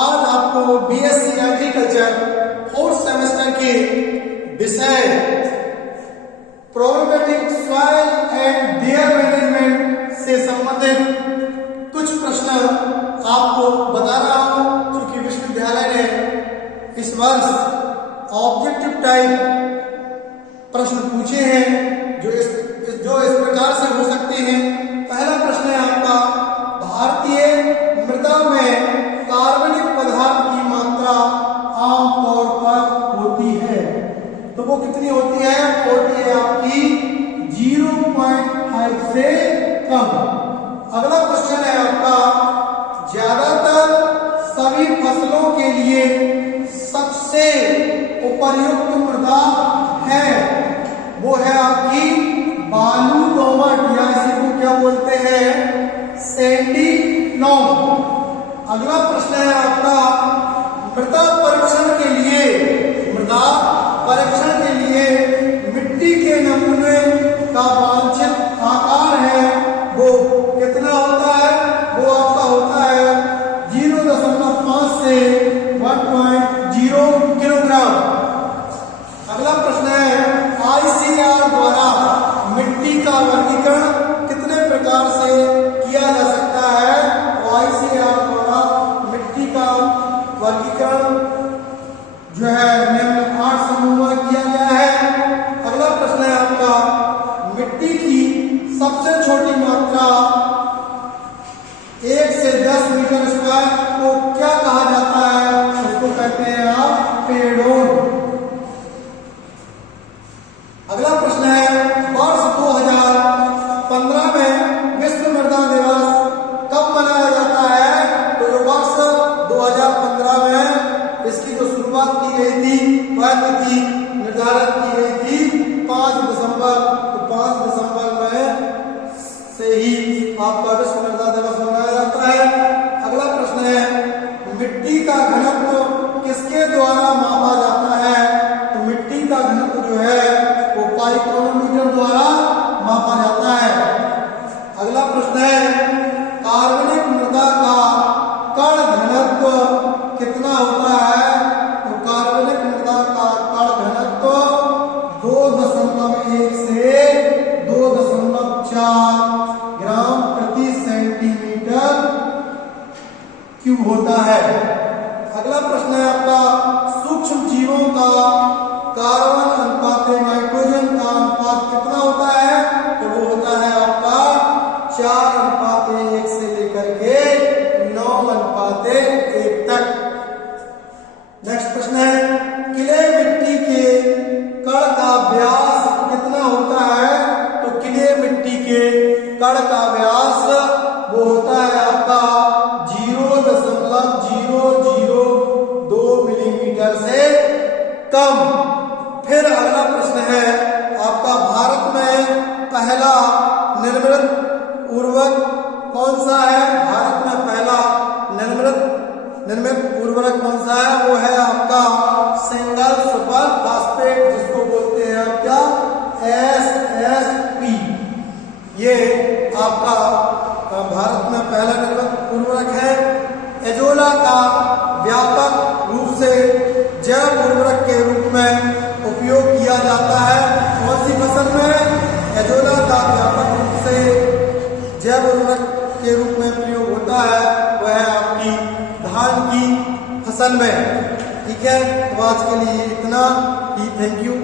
आज आपको BSc agriculture 4th semester के विषय probability soil and there management से संबंधित कुछ प्रश्न आपको बता रहा हूं, क्योंकि विश्वविद्यालय ने इस वर्ष ऑब्जेक्टिव टाइप प्रश्न पूछे हैं जो इस प्रकार से हो सकते हैं। पहला प्रश्न है आपका, भारतीय मृदा में कार्बनिक पदार्थ की मात्रा आमतौर पर होती है, तो वो कितनी होती है? होती है आपकी 0.5 से कम। अगला क्वेश्चन है आपका, ज्यादातर सभी फसलों के लिए सबसे उपयुक्त मृदा है, वो है आपकी बालू दोमट, या इसी को क्या बोलते हैं? Sandy lawn. अगला प्रश्न है आपका, मृदा परीक्षण के लिए मिट्टी के नमूने का वांछित आकार है वो कितना होता है? वो आपका होता है 0.5 से 1.0 किलोग्राम। अगला प्रश्न है, ICAR द्वारा मिट्टी का वर्गीकरण कितने प्रकार से किया जा सकता है? ICAR द्वारा मिट्टी का वर्गीकरण जो है निम्न 8 समूहों में किया गया है। अगला प्रश्न है आपका, मिट्टी की सबसे छोटी मात्रा 1 से 10 मीटर स्क्वायर को क्या कहा जाता है? इसको कहते हैं आप पेड़ों। अगला प्रश्न है, वर्ष 2015 में विश्व मृदा दिवस कब मनाया जाता है? तो जो वर्ष 2015 में इसकी जो शुरुआत की गई थी वह तिथि निर्धारित की गई थी 5 दिसंबर। तो 5 दिसंबर में से ही आपका विश्व मृदा दिवस मनाया जाता है। अगला प्रश्न है, मिट्टी का घनत्व किसके द्वारा मापा जाता है? तो मिट्टी का घनत्व जो है वो पाइक्रोमीटर द्वारा मापा जाता है। अगला प्रश्न है, कार्बनिक मृदा का कण घनत्व कितना होता है? तो कार्बनिक मृदा का कण घनत्व 2.1 से 2.4 ग्राम प्रति सेंटीमीटर क्यूब होता है। अगला प्रश्न है आपका, सूक्ष्म जीवों का कार्बन अनुपात नाइट्रोजन का अनुपात कितना होता है? तो वो होता है आपका 4:1 से लेकर के 9:1 तक। नेक्स्ट प्रश्न है, क्ले मिट्टी के कण का व्यास कितना होता है? तो क्ले मिट्टी के कण का व्यास वो होता है आपका 0.002 मिलीमीटर से कम। फिर अगला प्रश्न है आपका, भारत में पहला निर्मित उर्वरक कौन सा है? भारत में पहला निर्मित उर्वरक कौन सा है? वो है आपका सिंगल सुपर फास्फेट, जिसको बोलते हैं आप क्या? SSP। ये आपका भारत में पहला निर्मित उर्वरक है। एजोला का व्यापक रूप से जैव उर्वरक के रूप में उपयोग किया जाता है। कौन सी फसल में? एजोला का व्यापक रूप से जैव उर्वरक के रूप में प्रयोग होता है वह है आपकी धान की फसल में। ठीक है, तो आज के लिए इतना ही। Thank you.